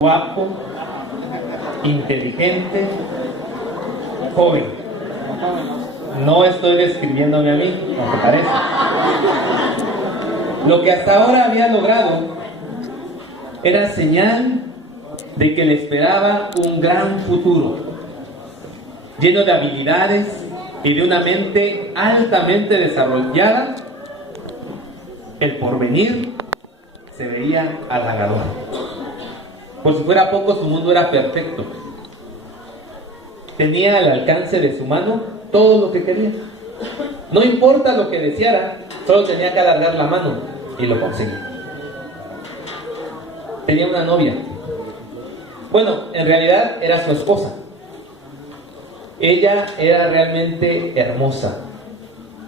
guapo, inteligente, joven. No estoy describiéndome a mí, aunque parece. Lo que hasta ahora había logrado era señal de que le esperaba un gran futuro, lleno de habilidades y de una mente altamente desarrollada. El porvenir se veía halagador. Por si fuera poco, su mundo era perfecto. Tenía al alcance de su mano todo lo que quería. No importa lo que deseara, solo tenía que alargar la mano y lo conseguía. Tenía una novia. Bueno, en realidad era su esposa. Ella era realmente hermosa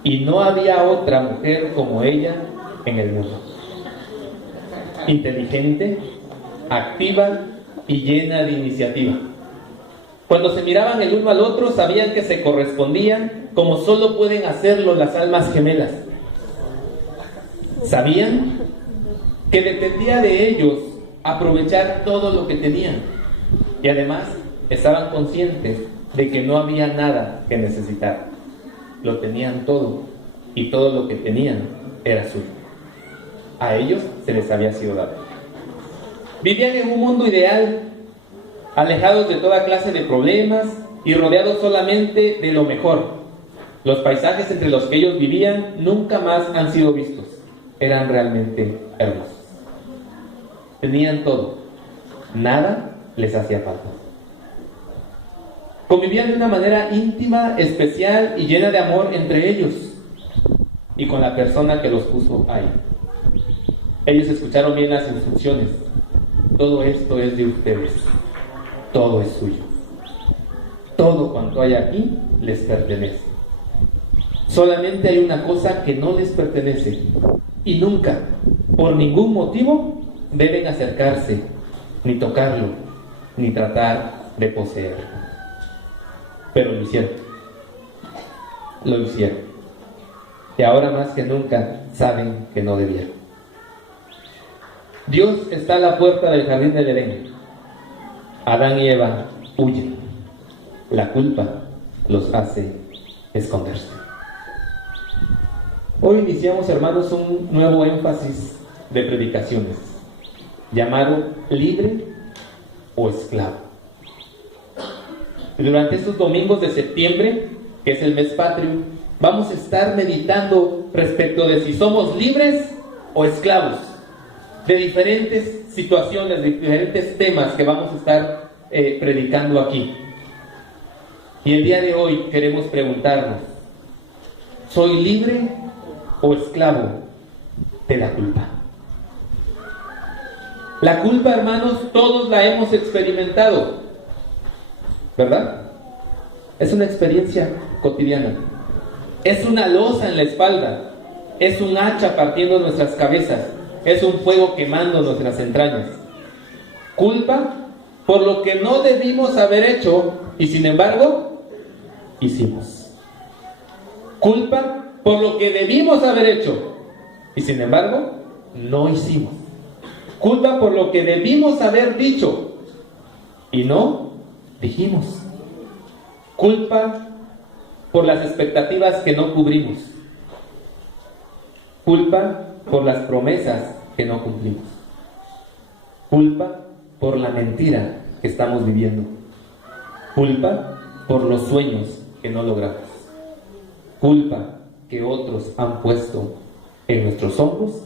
y no había otra mujer como ella en el mundo. Inteligente, activa y llena de iniciativa. Cuando se miraban el uno al otro, sabían que se correspondían como solo pueden hacerlo las almas gemelas. Sabían que dependía de ellos aprovechar todo lo que tenían, y además estaban conscientes de que no había nada que necesitar. Lo tenían todo, y todo lo que tenían era suyo. A ellos se les había sido dado. Vivían en un mundo ideal, alejados de toda clase de problemas y rodeados solamente de lo mejor. Los paisajes entre los que ellos vivían nunca más han sido vistos. Eran realmente hermosos. Tenían todo. Nada les hacía falta. Convivían de una manera íntima, especial y llena de amor entre ellos y con la persona que los puso ahí. Ellos escucharon bien las instrucciones. Todo esto es de ustedes. Todo es suyo. Todo cuanto hay aquí les pertenece. Solamente hay una cosa que no les pertenece y nunca, por ningún motivo, deben acercarse, ni tocarlo, ni tratar de poseerlo. Pero lo hicieron. Lo hicieron. Y ahora más que nunca saben que no debieron. Dios está a la puerta del jardín del Edén. Adán y Eva huyen. La culpa los hace esconderse. Hoy iniciamos, hermanos, un nuevo énfasis de predicaciones, llamado libre o esclavo. Durante estos domingos de septiembre, que es el mes patrio, vamos a estar meditando respecto de si somos libres o esclavos, de diferentes situaciones, de diferentes temas que vamos a estar predicando aquí. Y el día de hoy queremos preguntarnos: ¿soy libre o esclavo de la culpa? La culpa, hermanos, todos la hemos experimentado, ¿verdad? Es una experiencia cotidiana. Es una losa en la espalda. Es un hacha partiendo nuestras cabezas. Es un fuego quemando nuestras entrañas. Culpa por lo que no debimos haber hecho y sin embargo hicimos. Culpa por lo que debimos haber hecho y sin embargo no hicimos. Culpa por lo que debimos haber dicho y no dijimos. Culpa por las expectativas que no cubrimos. Culpa por las promesas que no cumplimos. Culpa por la mentira que estamos viviendo. Culpa por los sueños que no logramos. Culpa que otros han puesto en nuestros hombros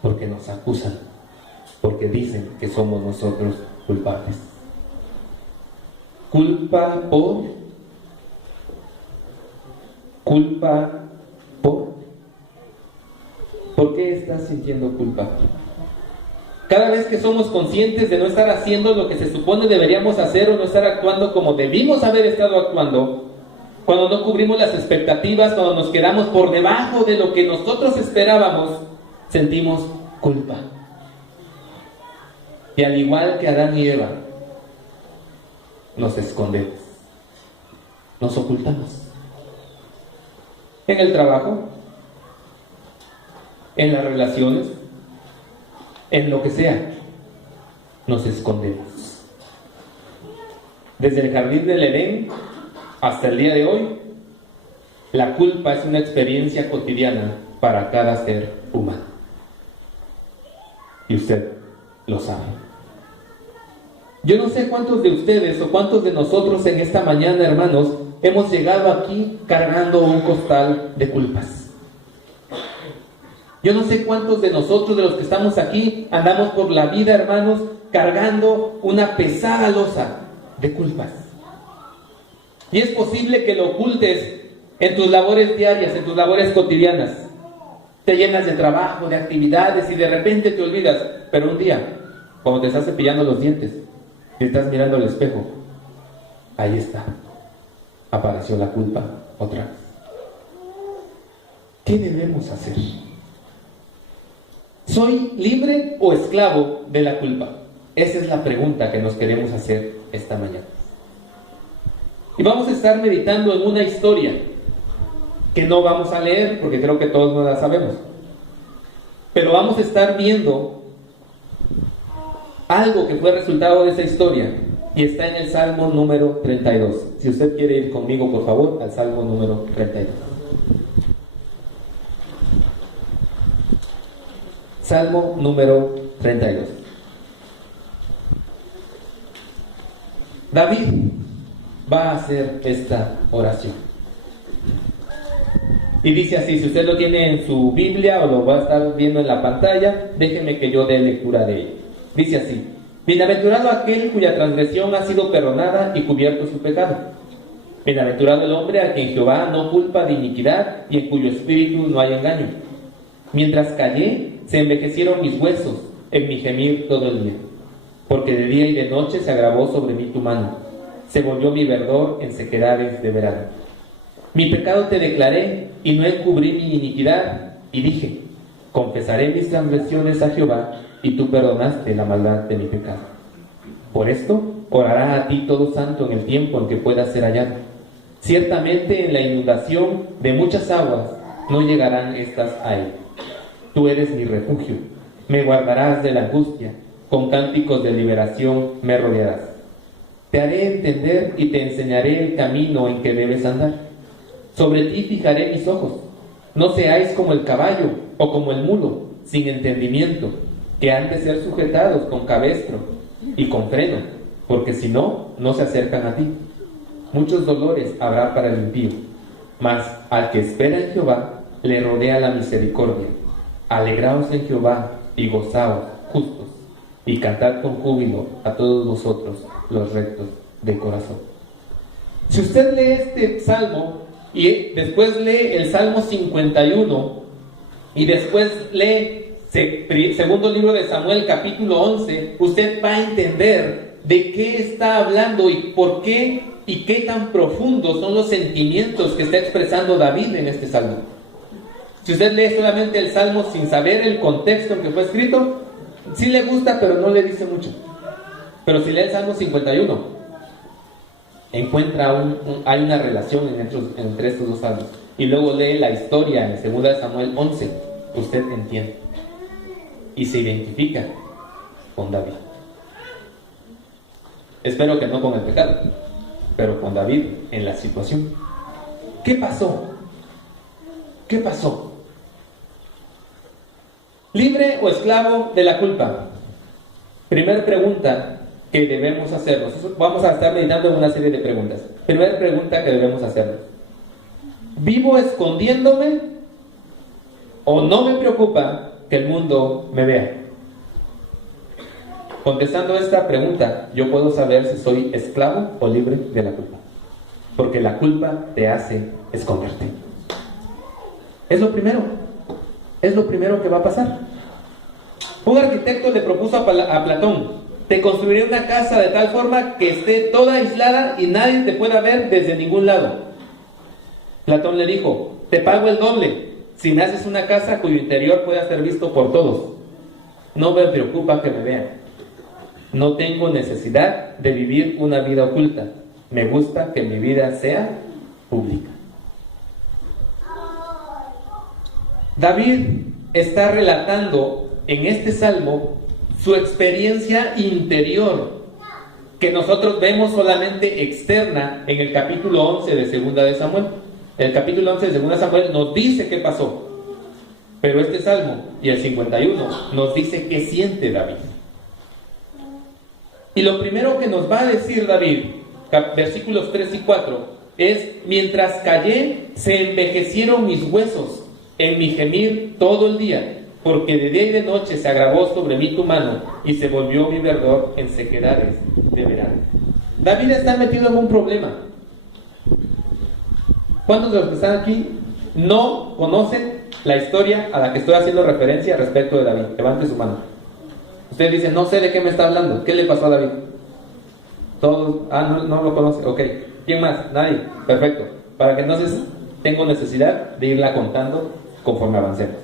porque nos acusan, porque dicen que somos nosotros culpables. Culpa por ¿Por qué estás sintiendo culpa? Cada vez que somos conscientes de no estar haciendo lo que se supone deberíamos hacer o no estar actuando como debimos haber estado actuando, cuando no cubrimos las expectativas, cuando nos quedamos por debajo de lo que nosotros esperábamos, sentimos culpa. Y al igual que Adán y Eva, nos escondemos, nos ocultamos. En el trabajo, en las relaciones, en lo que sea, nos escondemos. Desde el jardín del Edén hasta el día de hoy, la culpa es una experiencia cotidiana para cada ser humano. Y usted lo sabe. Yo no sé cuántos de ustedes o cuántos de nosotros en esta mañana, hermanos, hemos llegado aquí cargando un costal de culpas. Yo no sé cuántos de nosotros, de los que estamos aquí, andamos por la vida, hermanos, cargando una pesada losa de culpas. Y es posible que lo ocultes en tus labores diarias, en tus labores cotidianas. Te llenas de trabajo, de actividades y de repente te olvidas. Pero un día, cuando te estás cepillando los dientes y estás mirando al espejo, ahí está, apareció la culpa otra vez. ¿Qué debemos hacer? ¿Soy libre o esclavo de la culpa? Esa es la pregunta que nos queremos hacer esta mañana. Y vamos a estar meditando en una historia que no vamos a leer porque creo que todos no la sabemos. Pero vamos a estar viendo algo que fue resultado de esa historia y está en el Salmo número 32. Si usted quiere ir conmigo, por favor, al Salmo número 32. Salmo número 32. David va a hacer esta oración. Y dice así, si usted lo tiene en su Biblia o lo va a estar viendo en la pantalla, déjenme que yo dé lectura de ello. Dice así: bienaventurado aquel cuya transgresión ha sido perdonada y cubierto su pecado. Bienaventurado el hombre a quien Jehová no culpa de iniquidad y en cuyo espíritu no hay engaño. Mientras callé, se envejecieron mis huesos en mi gemir todo el día. Porque de día y de noche se agravó sobre mí tu mano. Se volvió mi verdor en sequedades de verano. Mi pecado te declaré y no encubrí mi iniquidad. Y dije, confesaré mis transgresiones a Jehová y tú perdonaste la maldad de mi pecado. Por esto, orará a ti todo santo en el tiempo en que pueda ser hallado. Ciertamente en la inundación de muchas aguas no llegarán estas a él. Tú eres mi refugio, me guardarás de la angustia, con cánticos de liberación me rodearás. Te haré entender y te enseñaré el camino en que debes andar. Sobre ti fijaré mis ojos. No seáis como el caballo o como el mulo, sin entendimiento, que han de ser sujetados con cabestro y con freno, porque si no, no se acercan a ti. Muchos dolores habrá para el impío, mas al que espera en Jehová le rodea la misericordia. Alegraos en Jehová y gozaos, justos, y cantad con júbilo a todos vosotros, los rectos de corazón. Si usted lee este salmo y después lee el Salmo 51 y después lee segundo libro de Samuel capítulo 11, usted va a entender de qué está hablando y por qué y qué tan profundos son los sentimientos que está expresando David en este salmo. Si usted lee solamente el salmo sin saber el contexto en que fue escrito, sí le gusta, pero no le dice mucho. Pero si lee el Salmo 51, encuentra hay una relación entre estos dos salmos. Y luego lee la historia en 2 Samuel 11, usted entiende y se identifica con David. Espero que no con el pecado, pero con David en la situación. ¿Qué pasó? ¿Qué pasó? ¿Libre o esclavo de la culpa? Primera pregunta que debemos hacernos. Vamos a estar meditando en una serie de preguntas. Primera pregunta que debemos hacernos: ¿vivo escondiéndome o no me preocupa que el mundo me vea? Contestando esta pregunta, yo puedo saber si soy esclavo o libre de la culpa. Porque la culpa te hace esconderte. Es lo primero. Es lo primero que va a pasar. Un arquitecto le propuso a Platón: te construiré una casa de tal forma que esté toda aislada y nadie te pueda ver desde ningún lado. Platón le dijo: te pago el doble si me haces una casa cuyo interior pueda ser visto por todos. No me preocupa que me vean. No tengo necesidad de vivir una vida oculta. Me gusta que mi vida sea pública. David está relatando en este salmo su experiencia interior, que nosotros vemos solamente externa en el capítulo 11 de Segunda de Samuel. El capítulo 11 de Segunda de Samuel nos dice qué pasó, pero este salmo y el 51 nos dice qué siente David. Y lo primero que nos va a decir David, versículos 3 y 4, es: mientras callé, se envejecieron mis huesos en mi gemir todo el día, porque de día y de noche se agravó sobre mí tu mano, y se volvió mi verdor en sequedades de verano. David está metido en un problema. ¿Cuántos de los que están aquí no conocen la historia a la que estoy haciendo referencia respecto de David? Levante su mano. Ustedes dicen: no sé de qué me está hablando. ¿Qué le pasó a David? Todos, no lo conoce. Ok. ¿Quién más? Nadie. Perfecto. Para que entonces tengo necesidad de irla contando conforme avancemos.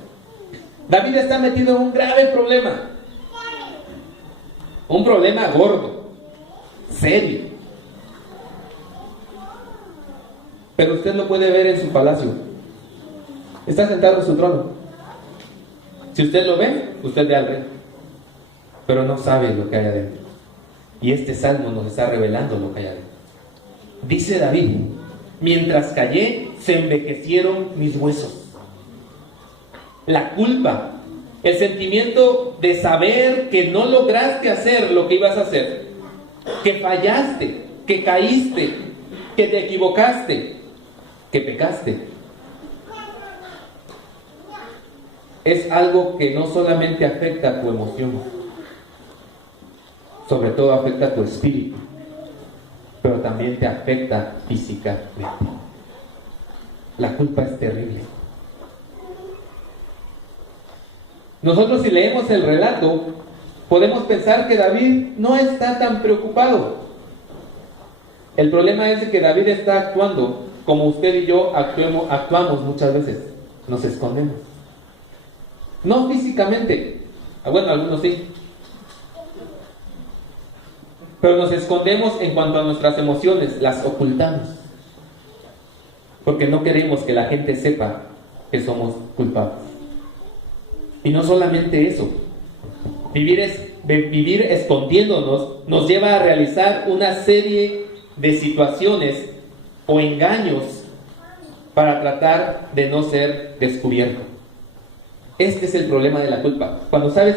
David está metido en un grave problema. Un problema gordo, serio. Pero usted lo puede ver en su palacio. Está sentado en su trono. Si usted lo ve, usted ve al rey. Pero no sabe lo que hay adentro. Y este salmo nos está revelando lo que hay adentro. Dice David: mientras callé, se envejecieron mis huesos. La culpa, el sentimiento de saber que no lograste hacer lo que ibas a hacer, que fallaste, que caíste, que te equivocaste, que pecaste, es algo que no solamente afecta a tu emoción, sobre todo afecta a tu espíritu, pero también te afecta físicamente. La culpa es terrible. Nosotros, si leemos el relato, podemos pensar que David no está tan preocupado. El problema es que David está actuando como usted y yo actuamos muchas veces. Nos escondemos. No físicamente. Bueno, algunos sí. Pero nos escondemos en cuanto a nuestras emociones. Las ocultamos. Porque no queremos que la gente sepa que somos culpables. Y no solamente eso, vivir escondiéndonos nos lleva a realizar una serie de situaciones o engaños para tratar de no ser descubierto. Este es el problema de la culpa. Cuando sabes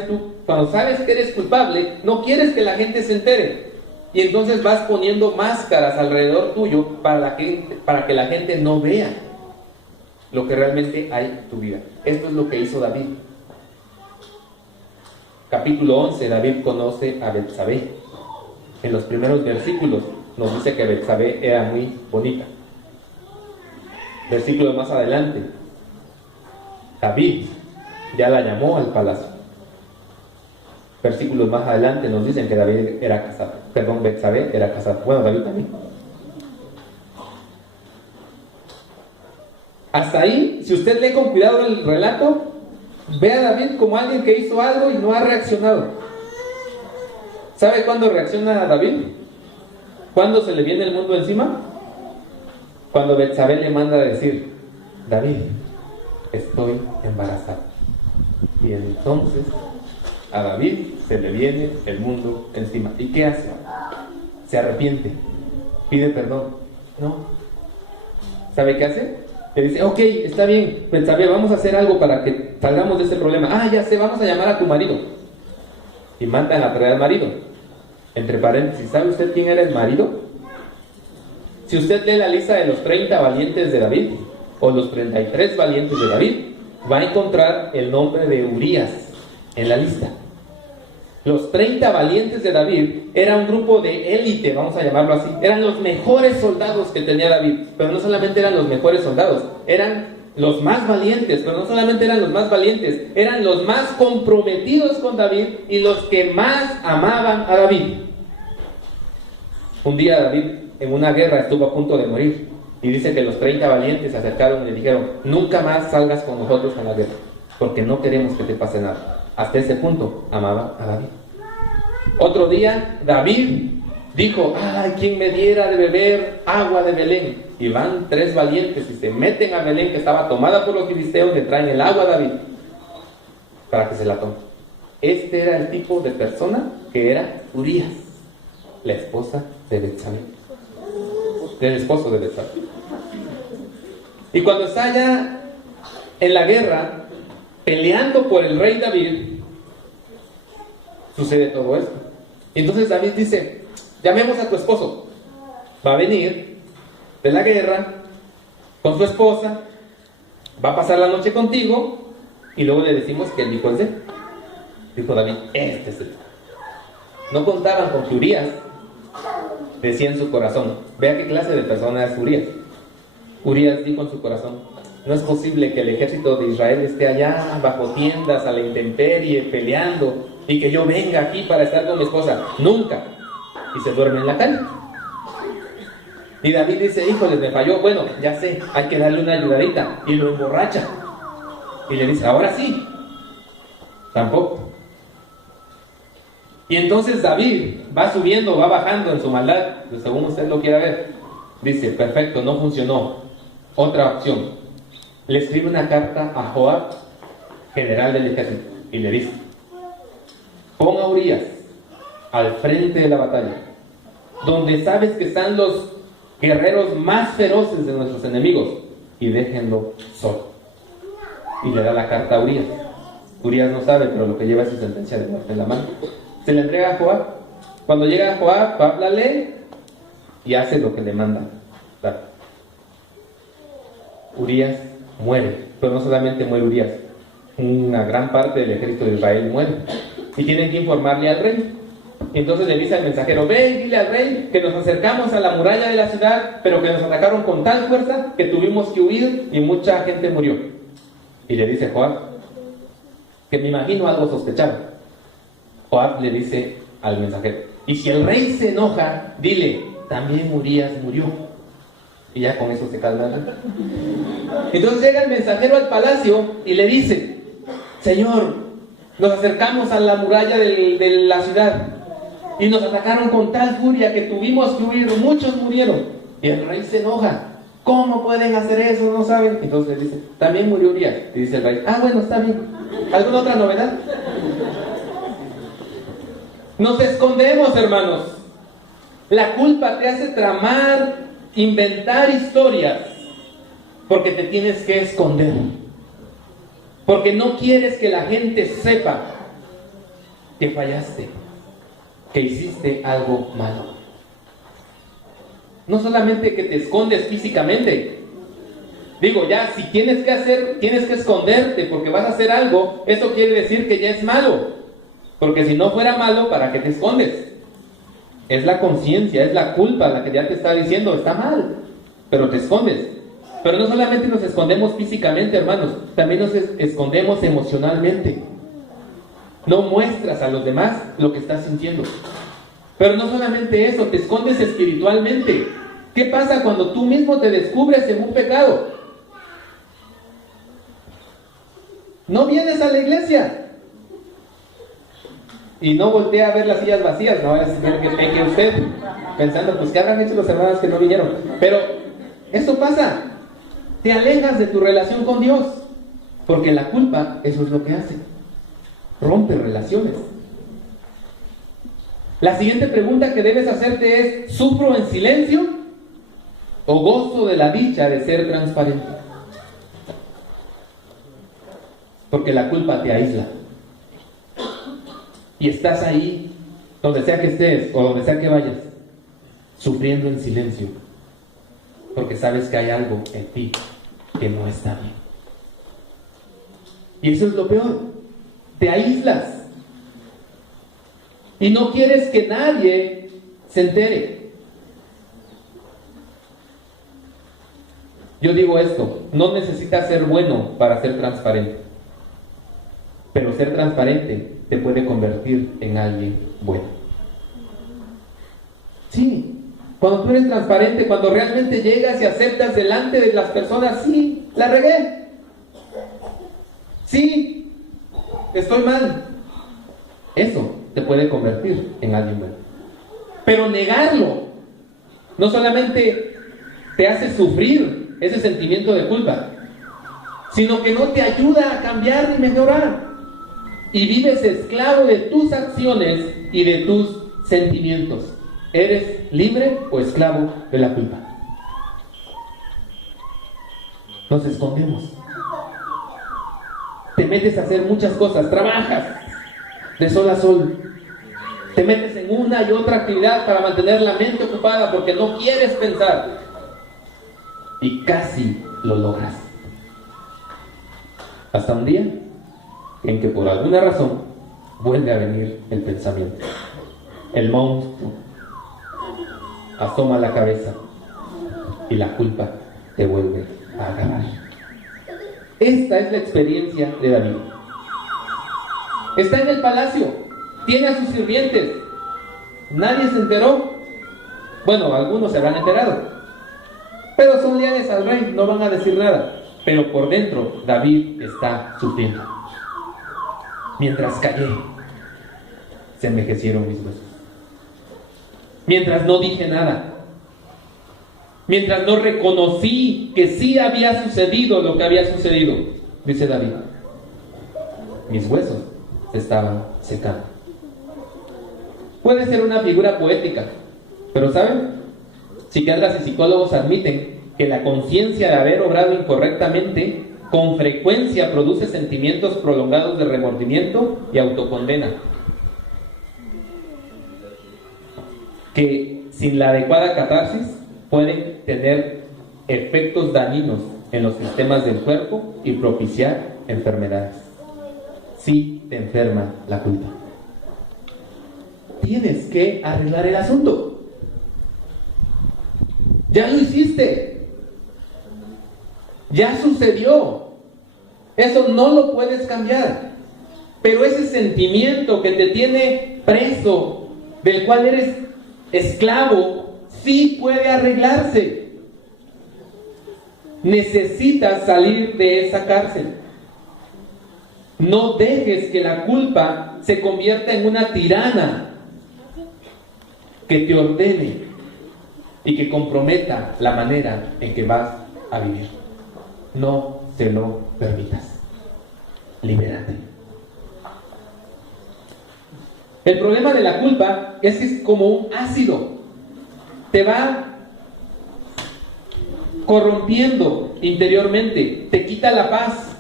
que eres culpable, no quieres que la gente se entere. Y entonces vas poniendo máscaras alrededor tuyo para que la gente no vea lo que realmente hay en tu vida. Esto es lo que hizo David. Capítulo 11, David conoce a Betsabé. En los primeros versículos nos dice que Betsabé era muy bonita. Versículo más adelante, David ya la llamó al palacio. Versículos más adelante nos dicen que David era casado. Betsabé era casada. Bueno, David también. Hasta ahí, si usted lee con cuidado el relato, ve a David como alguien que hizo algo y no ha reaccionado. ¿Sabe cuándo reacciona David? ¿Cuándo se le viene el mundo encima? Cuando Betsabé le manda a decir: David, estoy embarazada. Y entonces a David se le viene el mundo encima. ¿Y qué hace? Se arrepiente, pide perdón. No. ¿Sabe qué hace? Le dice: ok, está bien, Betsabé, vamos a hacer algo para que salgamos de este problema. Ya sé, vamos a llamar a tu marido. Y mandan a traer al marido. Entre paréntesis, ¿sabe usted quién era el marido? Si usted lee la lista de los 30 valientes de David, o los 33 valientes de David, va a encontrar el nombre de Urías en la lista. Los 30 valientes de David era un grupo de élite, vamos a llamarlo así. Eran los mejores soldados que tenía David. Pero no solamente eran los mejores soldados, eran los más valientes. Pero no solamente eran los más valientes, eran los más comprometidos con David y los que más amaban a David. Un día David en una guerra estuvo a punto de morir. Y dice que los 30 valientes se acercaron y le dijeron: nunca más salgas con nosotros a la guerra, porque no queremos que te pase nada. Hasta ese punto amaba a David. Otro día David dijo: ¿quién me diera de beber agua de Belén? Y van 3 valientes y se meten a Belén, que estaba tomada por los filisteos, le traen el agua a David para que se la tome. Este era el tipo de persona que era Urías, la esposa de Betsabé, del esposo de Betsabé. Y cuando está allá en la guerra, peleando por el rey David, sucede todo esto. Entonces David dice, llamemos a tu esposo. Va a venir de la guerra con su esposa, va a pasar la noche contigo, y luego le decimos que el hijo es de él. Dijo David, este es el. No contaban con que Urías decía en su corazón. Vea qué clase de persona es Urías. Urías dijo en su corazón, no es posible que el ejército de Israel esté allá bajo tiendas a la intemperie peleando y que yo venga aquí para estar con mi esposa. Nunca. Y se duerme en la calle. Y David dice, híjoles, me falló. Bueno, ya sé, hay que darle una ayudadita. Y lo emborracha. Y le dice, ahora sí. Tampoco. Y entonces David va subiendo, va bajando en su maldad, según usted lo quiera ver. Dice, perfecto, no funcionó. Otra opción. Le escribe una carta a Joab, general del ejército, y le dice, pon a Urías al frente de la batalla, donde sabes que están los guerreros más feroces de nuestros enemigos, y déjenlo solo. Y le da la carta a Urías. Urías no sabe, pero lo que lleva es su sentencia de muerte en la mano. Se le entrega a Joab. Cuando llega a Joab, la lee y hace lo que le manda. Urías muere, pero no solamente muere Urías, una gran parte del ejército de Israel muere. Y tienen que informarle al rey. Entonces le dice al mensajero, ve y dile al rey que nos acercamos a la muralla de la ciudad, pero que nos atacaron con tal fuerza que tuvimos que huir y mucha gente murió. Y le dice Joab, que me imagino algo sospechado. Joab le dice al mensajero, y si el rey se enoja, dile, también Urías murió. Y ya con eso se calma. Entonces llega el mensajero al palacio y le dice, Señor, nos acercamos a la muralla de la ciudad y nos atacaron con tal furia que tuvimos que huir, muchos murieron. Y el rey se enoja. ¿Cómo pueden hacer eso? No saben. Entonces le dice, también murió Urías. Y dice el rey, bueno, está bien. ¿Alguna otra novedad? Nos escondemos, hermanos. La culpa te hace tramar, inventar historias, porque te tienes que esconder, porque no quieres que la gente sepa que fallaste, que hiciste algo malo. No solamente que te escondes físicamente. Digo, ya, si tienes que esconderte porque vas a hacer algo, eso quiere decir que ya es malo. Porque si no fuera malo, ¿para qué te escondes? Es la conciencia, es la culpa la que ya te está diciendo, está mal, pero te escondes. Pero no solamente nos escondemos físicamente, hermanos, también nos escondemos emocionalmente. No muestras a los demás lo que estás sintiendo. Pero no solamente eso, te escondes espiritualmente. ¿Qué pasa cuando tú mismo te descubres en un pecado? No vienes a la iglesia y no voltea a ver las sillas vacías, no vaya a ser que peque usted pensando, pues ¿qué habrán hecho los hermanos que no vinieron? Pero eso pasa, te alejas de tu relación con Dios, porque la culpa, eso es lo que hace, rompe relaciones. La siguiente pregunta que debes hacerte es, ¿sufro en silencio o gozo de la dicha de ser transparente? Porque la culpa te aísla. Y estás ahí, donde sea que estés o donde sea que vayas, sufriendo en silencio, porque sabes que hay algo en ti que no está bien. Y eso es lo peor, te aíslas. Y no quieres que nadie se entere. Yo digo esto, no necesitas ser bueno para ser transparente, pero ser transparente te puede convertir en alguien bueno. Sí, cuando tú eres transparente, cuando realmente llegas y aceptas delante de las personas, sí, la regué, sí, estoy mal, eso te puede convertir en alguien bueno. Pero negarlo no solamente te hace sufrir ese sentimiento de culpa, sino que no te ayuda a cambiar y mejorar. y vives esclavo de tus acciones y de tus sentimientos. ¿Eres libre o esclavo de la culpa? Nos escondemos. Te metes a hacer muchas cosas, trabajas de sol a sol. Te metes en una y otra actividad para mantener la mente ocupada porque no quieres pensar. Y casi lo logras. Hasta un día en que por alguna razón vuelve a venir el pensamiento. El monstruo asoma la cabeza y la culpa te vuelve a agarrar. Esta es la experiencia de David. Está en el palacio, tiene a sus sirvientes. Nadie se enteró. Bueno, algunos se habrán enterado, pero son leales al rey, no van a decir nada. Pero por dentro David está sufriendo. Mientras callé, se envejecieron mis huesos. Mientras no dije nada, mientras no reconocí que sí había sucedido lo que había sucedido, dice David, mis huesos se estaban secando. Puede ser una figura poética, pero ¿saben? Psiquiatras y psicólogos admiten que la conciencia de haber obrado incorrectamente con frecuencia produce sentimientos prolongados de remordimiento y autocondena, que sin la adecuada catarsis pueden tener efectos dañinos en los sistemas del cuerpo y propiciar enfermedades. Sí te enferma la culpa. Tienes que arreglar el asunto. Ya lo hiciste. Ya sucedió. Eso no lo puedes cambiar. Pero ese sentimiento que te tiene preso, del cual eres esclavo, sí puede arreglarse. Necesitas salir de esa cárcel. No dejes que la culpa se convierta en una tirana que te ordene y que comprometa la manera en que vas a vivir. No se lo permitas. Libérate. El problema de la culpa es que es como un ácido. Te va corrompiendo interiormente, te quita la paz.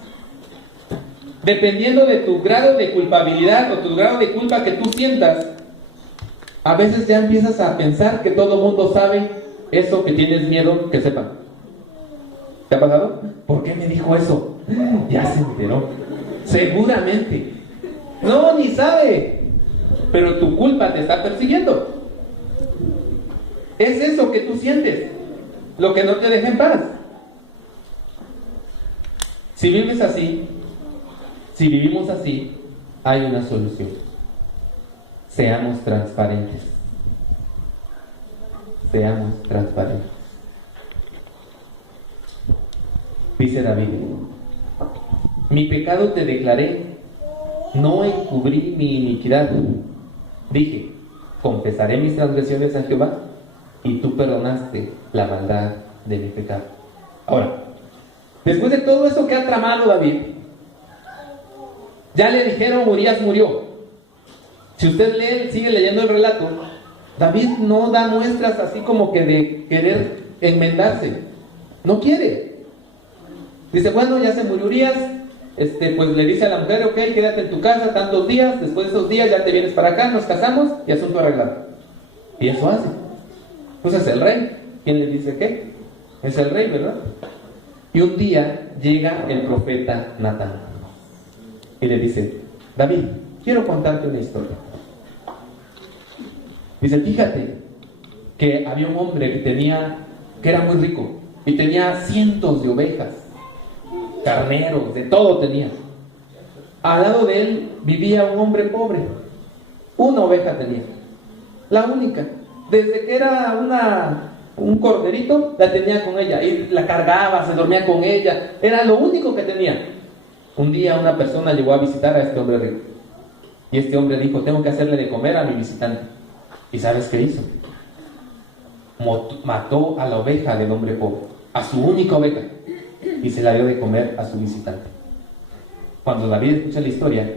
Dependiendo de tu grado de culpabilidad o tu grado de culpa que tú sientas, a veces ya empiezas a pensar que todo el mundo sabe eso que tienes miedo que sepan. ¿Te ha pasado? ¿Por qué me dijo eso? Ya se enteró. Seguramente. No, ni sabe. Pero tu culpa te está persiguiendo. Es eso que tú sientes, lo que no te deja en paz. Si vives así, si vivimos así, hay una solución. Seamos transparentes. Seamos transparentes. Dice David: mi pecado te declaré, no encubrí mi iniquidad. Dije, confesaré mis transgresiones a Jehová, y tú perdonaste la maldad de mi pecado. Ahora, después de todo eso que ha tramado David, ya le dijeron Urías murió. Si usted lee, sigue leyendo el relato, David no da muestras así como que de querer enmendarse. No quiere. Dice, bueno, ya se murió Urías, pues le dice a la mujer, ok, quédate en tu casa tantos días, después de esos días ya te vienes para acá, nos casamos y asunto arreglado. Y eso hace. Pues es el rey. ¿Quién le dice qué? Es el rey, ¿verdad? Y un día llega el profeta Natán y le dice, David, quiero contarte una historia. Dice, fíjate que había un hombre que era muy rico y tenía cientos de ovejas, carneros, de todo tenía. Al lado de él vivía un hombre pobre. Una oveja tenía, la única. Desde que era un corderito, la tenía con ella y la cargaba, se dormía con ella. Era lo único que tenía. Un día una persona llegó a visitar a este hombre rico y este hombre dijo, tengo que hacerle de comer a mi visitante. ¿Y sabes qué hizo? Mató a la oveja del hombre pobre, a su única oveja, y se la dio de comer a su visitante. Cuando David escucha la historia,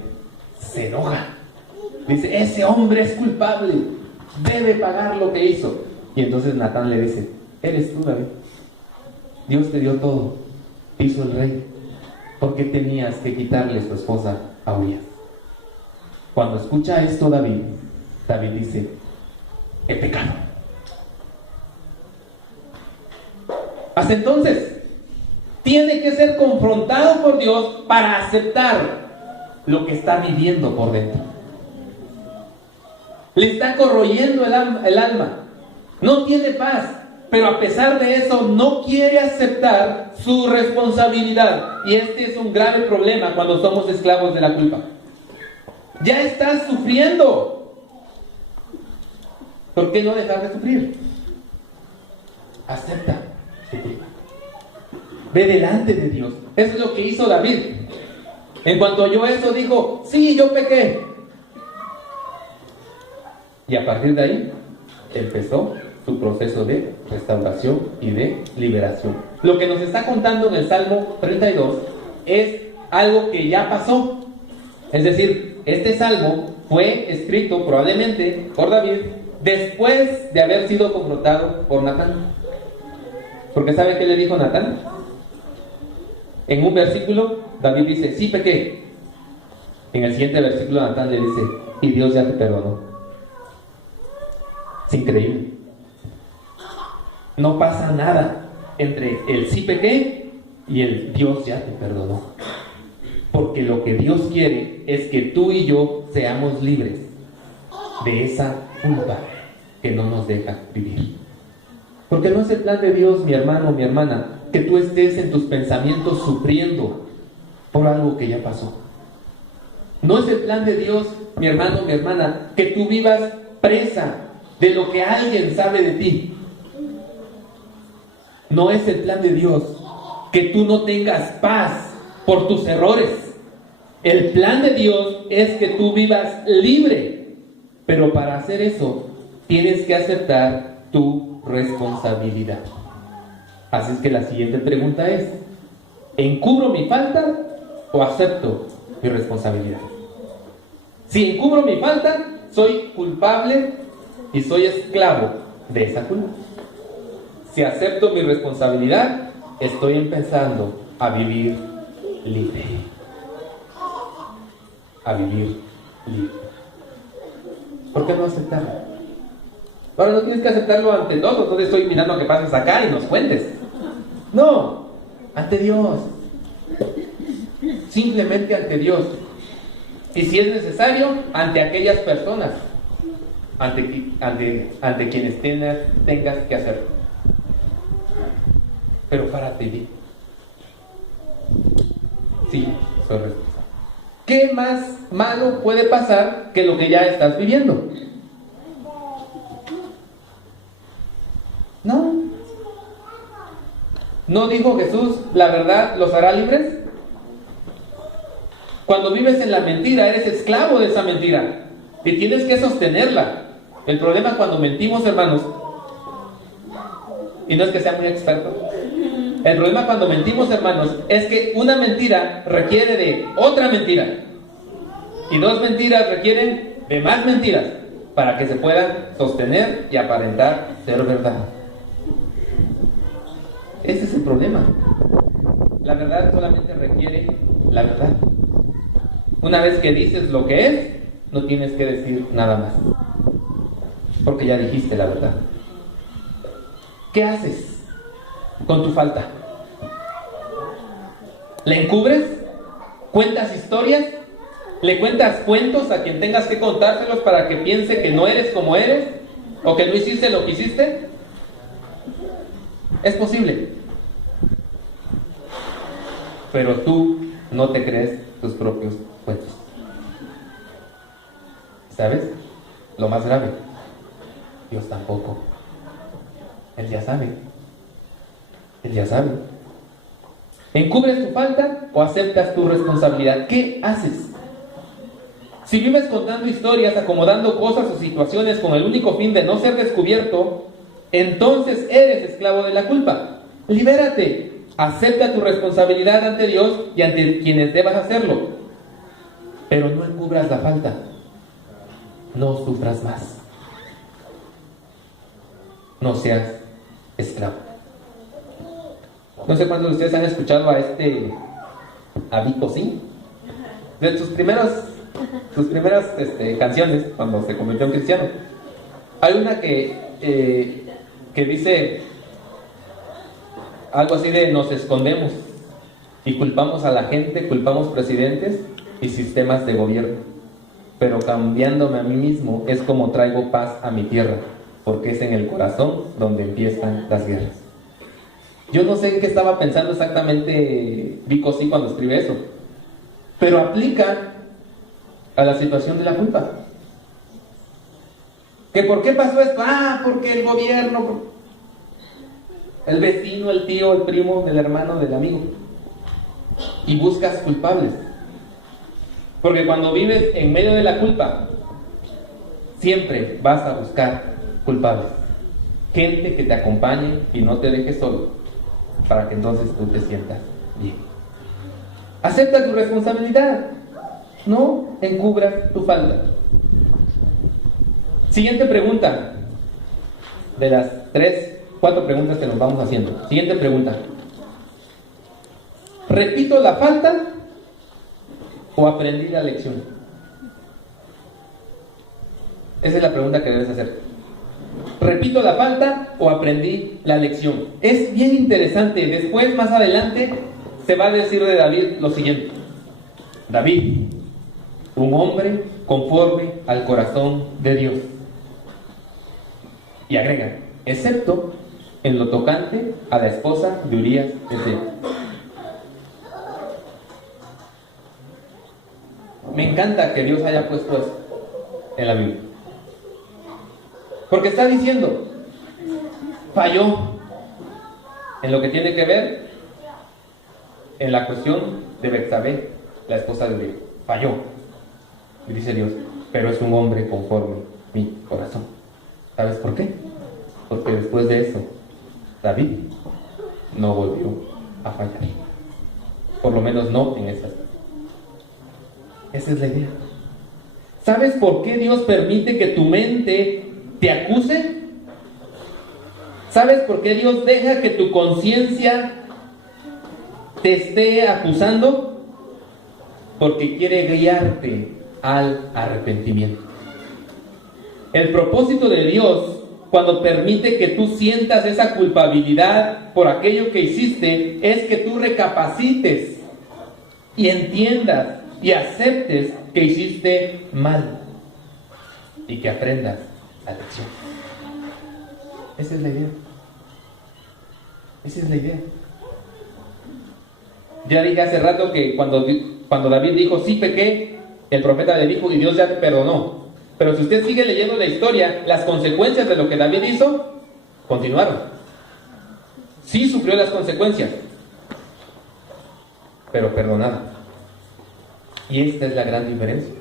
se enoja. Dice, ese hombre es culpable, debe pagar lo que hizo. Y entonces Natán le dice, eres tú, David. Dios te dio todo, te hizo el rey. ¿Por qué tenías que quitarle su esposa a Urías? Cuando escucha esto David dice, he pecado. Hasta entonces, tiene que ser confrontado por Dios para aceptar lo que está viviendo por dentro. Le está corroyendo el alma. No tiene paz, pero a pesar de eso no quiere aceptar su responsabilidad. Y este es un grave problema cuando somos esclavos de la culpa. Ya estás sufriendo. ¿Por qué no dejar de sufrir? Acepta tu culpa. Ve delante de Dios. Eso es lo que hizo David. En cuanto oyó eso, dijo, sí, yo pequé. Y a partir de ahí, empezó su proceso de restauración y de liberación. Lo que nos está contando en el Salmo 32 es algo que ya pasó. Es decir, este salmo fue escrito probablemente por David después de haber sido confrontado por Natán. Porque ¿sabe qué le dijo Natán? En un versículo, David dice, sí pequé. En el siguiente versículo, Natán le dice, y Dios ya te perdonó. Es increíble. No pasa nada entre el sí pequé y el Dios ya te perdonó. Porque lo que Dios quiere es que tú y yo seamos libres de esa culpa que no nos deja vivir. Porque no es el plan de Dios, mi hermano, mi hermana, que tú estés en tus pensamientos sufriendo por algo que ya pasó. No es el plan de Dios, mi hermano, mi hermana, que tú vivas presa de lo que alguien sabe de ti. No es el plan de Dios que tú no tengas paz por tus errores. El plan de Dios es que tú vivas libre, pero para hacer eso tienes que aceptar tu responsabilidad. Así es que la siguiente pregunta es, ¿encubro mi falta o acepto mi responsabilidad? Si encubro mi falta, soy culpable y soy esclavo de esa culpa. Si acepto mi responsabilidad, estoy empezando a vivir libre. A vivir libre. ¿Por qué no aceptarlo? Ahora no tienes que aceptarlo ante todos. No te estoy mirando a que pases acá y nos cuentes. No, ante Dios. Simplemente ante Dios. Y si es necesario, ante aquellas personas ante quienes tengas que hacerlo. Pero párate bien. Sí, soy responsable. ¿Qué más malo puede pasar que lo que ya estás viviendo? No. ¿No dijo Jesús, la verdad los hará libres? Cuando vives en la mentira, eres esclavo de esa mentira y tienes que sostenerla. El problema cuando mentimos, hermanos, y no es que sea muy experto, el problema cuando mentimos, hermanos, es que una mentira requiere de otra mentira y dos mentiras requieren de más mentiras para que se puedan sostener y aparentar ser verdad. Ese es el problema. La verdad solamente requiere la verdad. Una vez que dices lo que es, no tienes que decir nada más, porque ya dijiste la verdad. ¿Qué haces con tu falta? ¿La encubres? ¿Cuentas historias? ¿Le cuentas cuentos a quien tengas que contárselos para que piense que no eres como eres? ¿O que no hiciste lo que hiciste? Es posible. Pero tú no te crees tus propios cuentos. ¿Sabes? Lo más grave, Dios tampoco. Él ya sabe. Él ya sabe. ¿Encubres tu falta o aceptas tu responsabilidad? ¿Qué haces? Si vives contando historias, acomodando cosas o situaciones con el único fin de no ser descubierto, entonces eres esclavo de la culpa. Libérate. Acepta tu responsabilidad ante Dios y ante quienes debas hacerlo. pero no encubras la falta. No sufras más. No seas esclavo. No sé cuántos de ustedes han escuchado a Vico, ¿sí? De sus primeras canciones, cuando se convirtió en cristiano. Hay una que dice algo así de: nos escondemos y culpamos a la gente, culpamos presidentes y sistemas de gobierno, pero cambiándome a mí mismo es como traigo paz a mi tierra, porque es en el corazón donde empiezan las guerras. Yo no sé en qué estaba pensando exactamente Vico sí cuando escribe eso, pero aplica a la situación de la culpa. ¿Que por qué pasó esto? Porque el gobierno, el vecino, el tío, el primo, el hermano, del amigo. Y buscas culpables. Porque cuando vives en medio de la culpa, siempre vas a buscar culpables. Gente que te acompañe y no te deje solo, para que entonces tú te sientas bien. Acepta tu responsabilidad. No encubras tu falta. Siguiente pregunta. De las 4 preguntas que nos vamos haciendo. Siguiente pregunta. ¿Repito la falta o aprendí la lección? Esa es la pregunta que debes hacer. ¿Repito la falta o aprendí la lección? Es bien interesante. Después, más adelante, se va a decir de David lo siguiente. David, un hombre conforme al corazón de Dios. Y agrega, excepto en lo tocante a la esposa de Urías Eteo. Me encanta que Dios haya puesto eso en la Biblia, porque está diciendo, falló en lo que tiene que ver en la cuestión de Betsabé, la esposa de Urías. Falló, y dice Dios, pero es un hombre conforme mi corazón. ¿Sabes por qué? Porque después de eso, David no volvió a fallar. Por lo menos no en esas. Esa es la idea. ¿Sabes por qué Dios permite que tu mente te acuse? ¿Sabes por qué Dios deja que tu conciencia te esté acusando? Porque quiere guiarte al arrepentimiento. El propósito de Dios, cuando permite que tú sientas esa culpabilidad por aquello que hiciste, es que tú recapacites y entiendas y aceptes que hiciste mal y que aprendas la lección. Esa es la idea. Esa es la idea. Ya dije hace rato que cuando David dijo, sí pequé, el profeta le dijo, y Dios ya te perdonó. Pero si usted sigue leyendo la historia, las consecuencias de lo que David hizo continuaron. Sí sufrió las consecuencias, pero perdonado. Y esta es la gran diferencia.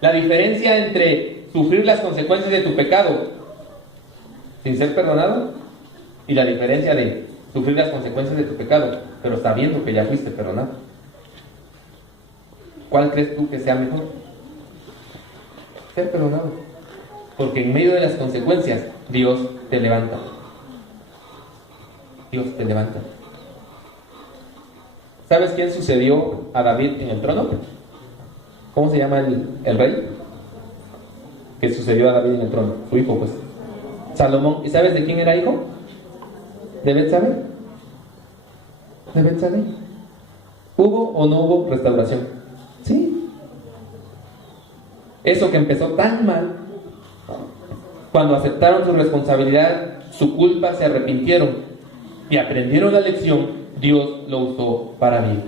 La diferencia entre sufrir las consecuencias de tu pecado sin ser perdonado y la diferencia de sufrir las consecuencias de tu pecado pero sabiendo que ya fuiste perdonado. ¿Cuál crees tú que sea mejor? Ser perdonado. Porque en medio de las consecuencias Dios te levanta. Dios te levanta. ¿Sabes quién sucedió a David en el trono? ¿Cómo se llama el rey que sucedió a David en el trono? Su hijo, pues, Salomón. ¿Y sabes de quién era hijo? ¿De Betsabé? ¿De Betsabé? ¿Hubo o no hubo restauración? Sí. Eso que empezó tan mal, cuando aceptaron su responsabilidad, su culpa, se arrepintieron y aprendieron la lección, Dios lo usó para bien.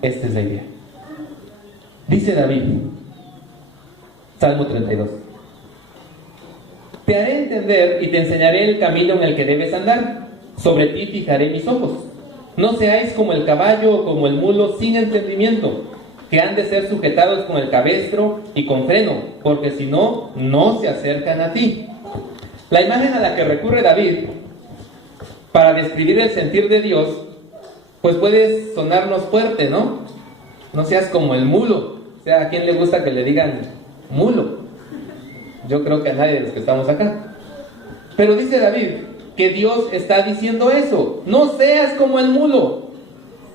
Esta es la idea. Dice David, Salmo 32: te haré entender y te enseñaré el camino en el que debes andar. Sobre ti fijaré mis ojos. No seáis como el caballo o como el mulo sin entendimiento, que han de ser sujetados con el cabestro y con freno, porque si no, no se acercan a ti. La imagen a la que recurre David para describir el sentir de Dios, pues puede sonarnos fuerte, ¿no? No seas como el mulo. O sea, ¿a quién le gusta que le digan mulo? Yo creo que a nadie de los que estamos acá. Pero dice David que Dios está diciendo eso. No seas como el mulo,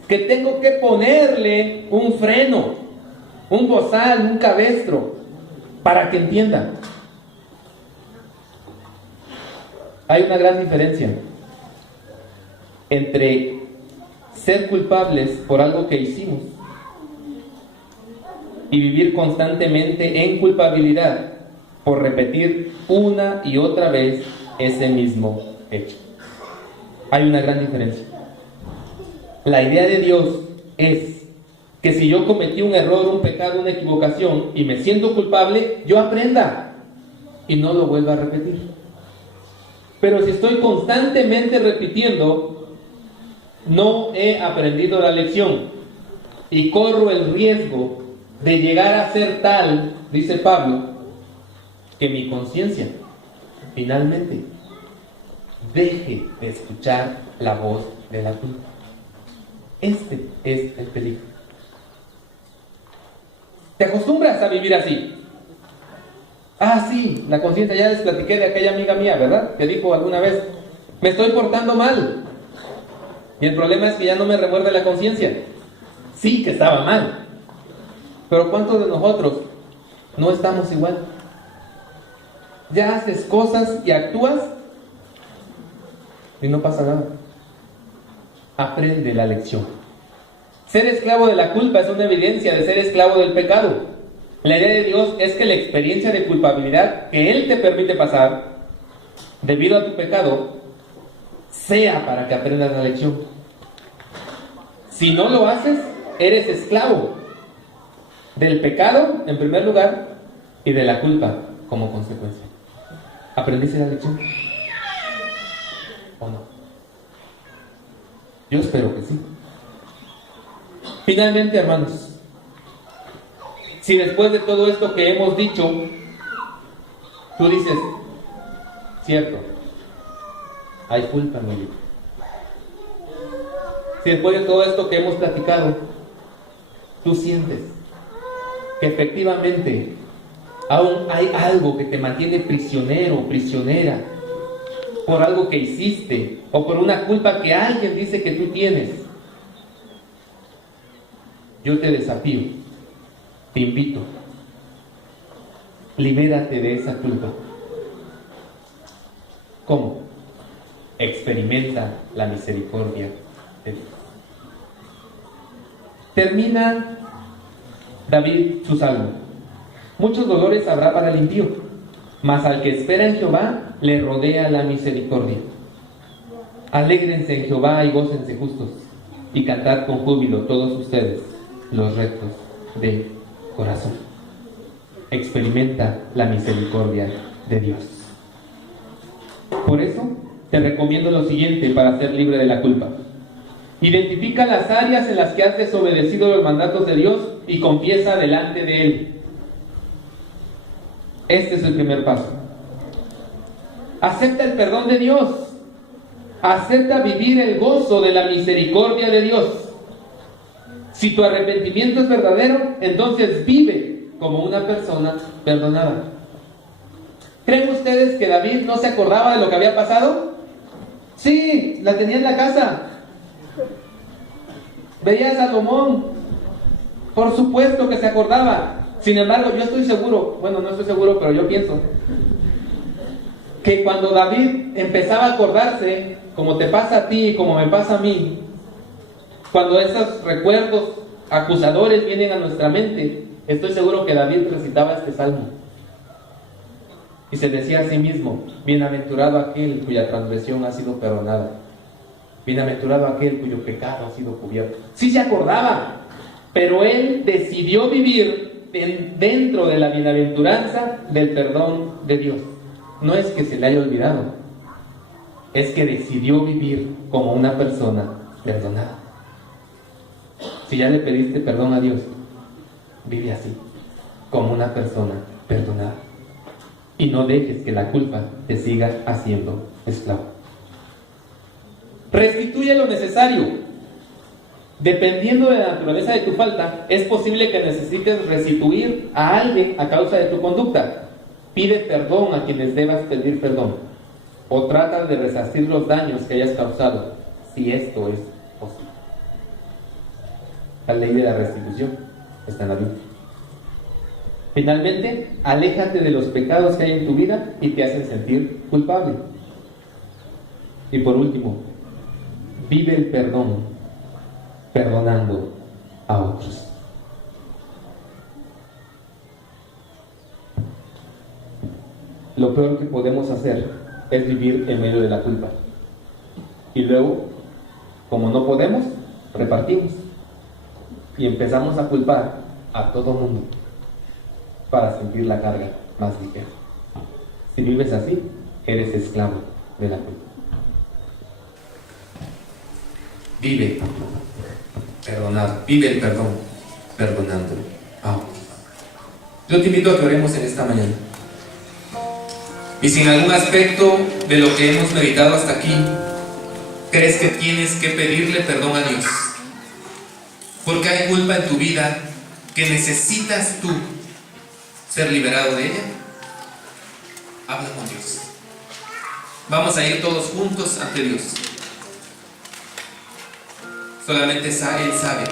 que tengo que ponerle un freno, un bozal, un cabestro, para que entienda. Hay una gran diferencia entre ser culpables por algo que hicimos y vivir constantemente en culpabilidad por repetir una y otra vez ese mismo hecho. Hay una gran diferencia. La idea de Dios es que si yo cometí un error, un pecado, una equivocación y me siento culpable, yo aprenda y no lo vuelva a repetir. Pero si estoy constantemente repitiendo, no he aprendido la lección y corro el riesgo de llegar a ser tal, dice Pablo, que mi conciencia finalmente deje de escuchar la voz de la culpa. Este es el peligro. Te acostumbras a vivir así. Ah, sí, la conciencia, ya les platiqué de aquella amiga mía, ¿verdad? Que dijo alguna vez, me estoy portando mal. Y el problema es que ya no me remuerde la conciencia. Sí que estaba mal. Pero ¿cuántos de nosotros no estamos igual? Ya haces cosas y actúas y no pasa nada. Aprende la lección. Ser esclavo de la culpa es una evidencia de ser esclavo del pecado. La idea de Dios es que la experiencia de culpabilidad que Él te permite pasar debido a tu pecado sea para que aprendas la lección. Si no lo haces, eres esclavo del pecado en primer lugar y de la culpa como consecuencia. ¿Aprendiste la lección? ¿O no? Yo espero que sí. Finalmente, hermanos, si después de todo esto que hemos dicho, tú dices, cierto, hay culpa en mi vida. Si después de todo esto que hemos platicado, tú sientes que efectivamente aún hay algo que te mantiene prisionero o prisionera por algo que hiciste o por una culpa que alguien dice que tú tienes, yo te desafío, te invito, libérate de esa culpa. ¿Cómo? Experimenta la misericordia de Dios. Termina David su salmo. Muchos dolores habrá para el impío, mas al que espera en Jehová le rodea la misericordia. Alégrense en Jehová y gócense justos, y cantad con júbilo todos ustedes, los rectos de corazón. Experimenta la misericordia de Dios. Por eso te recomiendo lo siguiente para ser libre de la culpa. Identifica las áreas en las que has desobedecido los mandatos de Dios y confiesa delante de Él. Este es el primer paso. Acepta el perdón de Dios. Acepta vivir el gozo de la misericordia de Dios. Si tu arrepentimiento es verdadero, entonces vive como una persona perdonada. ¿Creen ustedes que David no se acordaba de lo que había pasado? Sí, la tenía en la casa. Veía a Salomón. Por supuesto que se acordaba. Sin embargo, yo estoy seguro, bueno, no estoy seguro, pero yo pienso que cuando David empezaba a acordarse, como te pasa a ti y como me pasa a mí, cuando esos recuerdos acusadores vienen a nuestra mente, estoy seguro que David recitaba este salmo y se decía a sí mismo: bienaventurado aquel cuya transgresión ha sido perdonada, bienaventurado aquel cuyo pecado ha sido cubierto. Sí se acordaba, pero él decidió vivir dentro de la bienaventuranza del perdón de Dios. No es que se le haya olvidado, es que decidió vivir como una persona perdonada. Si ya le pediste perdón a Dios, vive así, como una persona perdonada. Y no dejes que la culpa te siga haciendo esclavo. Restituye lo necesario. Dependiendo de la naturaleza de tu falta, es posible que necesites restituir a alguien a causa de tu conducta. Pide perdón a quienes debas pedir perdón, o trata de resarcir los daños que hayas causado, si esto es posible. La ley de la restitución está en la Biblia. Finalmente, aléjate de los pecados que hay en tu vida y te hacen sentir culpable. Y por último, vive el perdón, perdonando a otros. Lo peor que podemos hacer es vivir en medio de la culpa. Y luego, como no podemos, repartimos. Y empezamos a culpar a todo mundo para sentir la carga más ligera. Si vives así, eres esclavo de la culpa. Vive el perdón, perdonando a otros. Yo te invito a que oremos en esta mañana. Y si en algún aspecto de lo que hemos meditado hasta aquí crees que tienes que pedirle perdón a Dios, porque hay culpa en tu vida que necesitas tú ser liberado de ella, habla con Dios. Vamos a ir todos juntos ante Dios. Solamente Él sabe